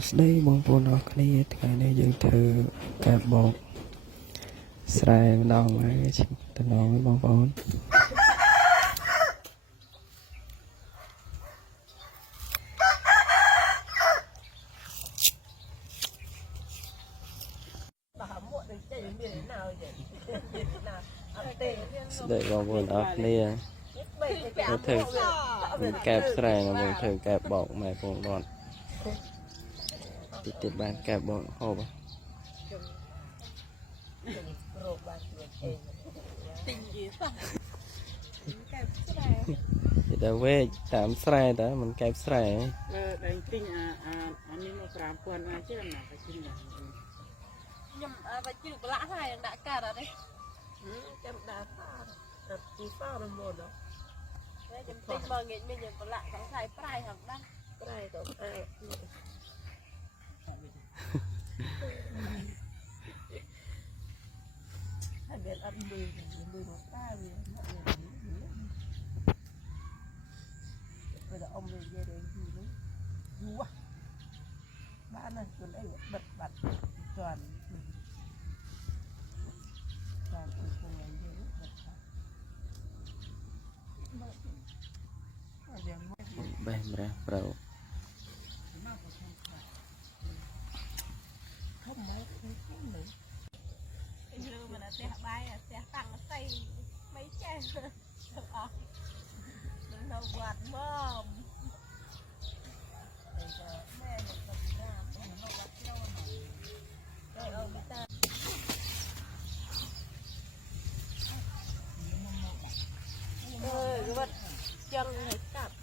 ស្ដីបងប្អូនអរគ្នាថ្ងៃនេះយើងធ្វើការបោកស្រែម្ដងហើយតំណងបងប្អូនស្ដីបងប្អូនអរគ្នាធ្វើកែបស្រែបងធ្វើកែបបោកម៉ែបងដនតិចបានកែបបោកហូបតែវេតាមស្រែតើមិនកែបស្រែដែលទិញអានេះមក5,000អាចទេណាតែទិញខ្ញុំបាច់ជឿប្រឡាក់ហើយដាក់កាត់អត់ទេចាំដាក់តាពីសោរមុនខ្ញុំទិញមកងាយមានខ្ញុំប្រឡាក់ក្នុងខែប្រៃហងដែរប្រៃទៅហើយមានអត់លុយមកតាវាពេលអ៊ំនិយាយរឿងយូរនោះយូរបានណាខ្លួនអីបិទបាត់ជន់តាមអង្គុយនិយាយបិទបេះម្រះប្រោធំមកខ្ញុំលើមិនផ្ទះបាយផ្ទះតាំងស្អីមិនចេះទាំងអស់នៅវត្តមកតែក៏แม่ទៅតាមនៅវត្តចូលទៅអូនតាវត្តចឹងឲ្យកាប់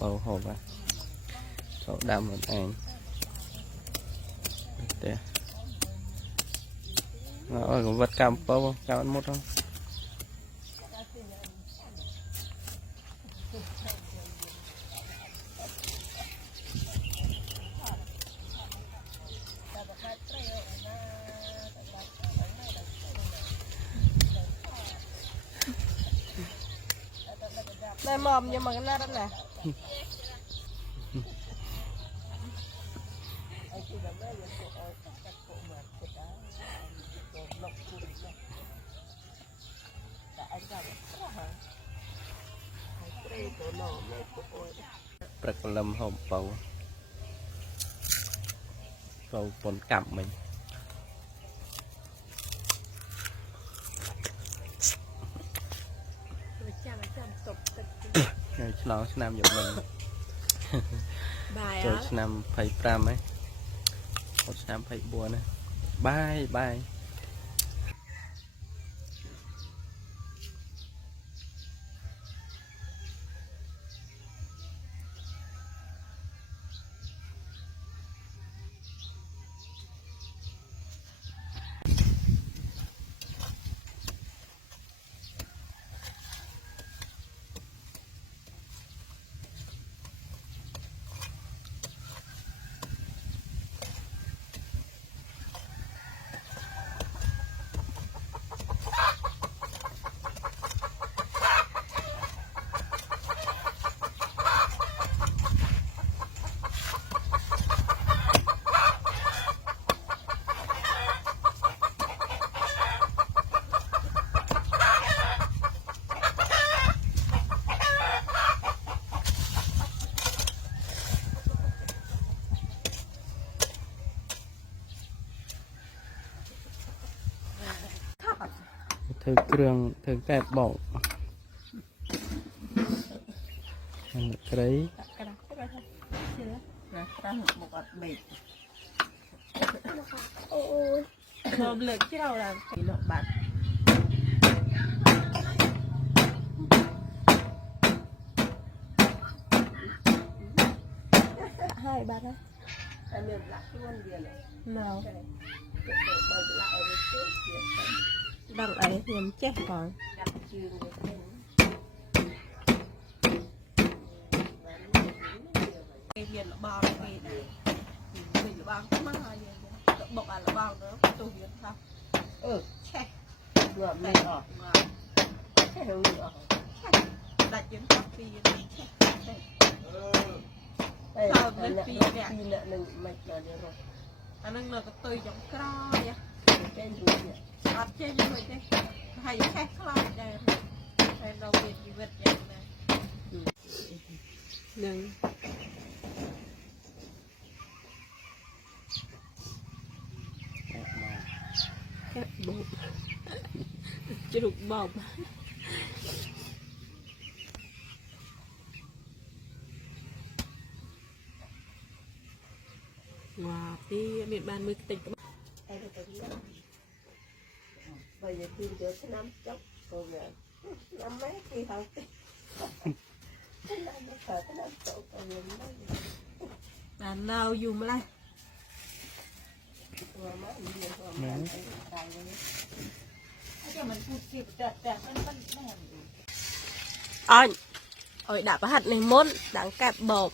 បោហូបចូលដាំខ្លួនឯងទេអើកវត្តកម្មបោកោនមុតហ្នឹងតែមកខ្ញុំមកណាត់ណាព្រឹកព្រលឹមហូបបោប៉ុនកាប់មិញចាំតប់ទឹកឆ្លងឆ្នាំយកមិញចូលឆ្នាំ25ហើយហត់ឆ្នាំ24ណាបាយធ្វើគ្រឿងធ្វើកែបបោកត្រីក្រាស់ទៅថាជឿណាក្រាស់មកអត់បេកអូយមកលើកចោលឡើងពីលោកបាត់ហើយបាត់ណាតែមានលាក់ខ្លួនវាណ៎ដល់អីខ្ញុំចេះផងកាត់ជើងវាវិញគេមានលបងគេដែរមានលបងខ្មៅហើយយើងបុកអាលបងទៅទូវាថាឆេះដ ngọt mệt ọt cái hương ngọt đặt những cà phê thơm lên phì nè đừng mệt là được rồi anh đang là cái tôi giống cro vậy trên ruột vậy ọt trên như vậy chứ hay khác khó đây đây đâu biết gì vật vậy này đừng kẹp bột chưa được bột wow đi miền ban mới tỉnh các bạn bây giờ tìm được cái năm chốc rồi năm mấy khi học cái năm nó phải cái năm chốc còn nhiều mấy bạn nào dùng lại anh ôi đã bắt hạt này mốt đáng kẹp bột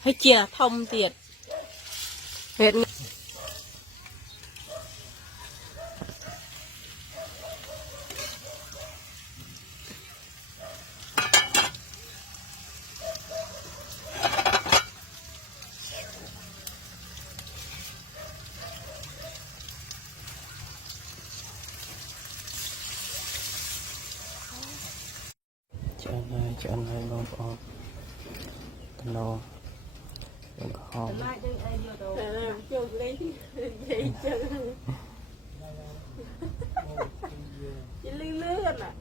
hay chia thông tiệt hết cho anh hai bông bông tận nó đừng có hòm chỉ lươn lươn à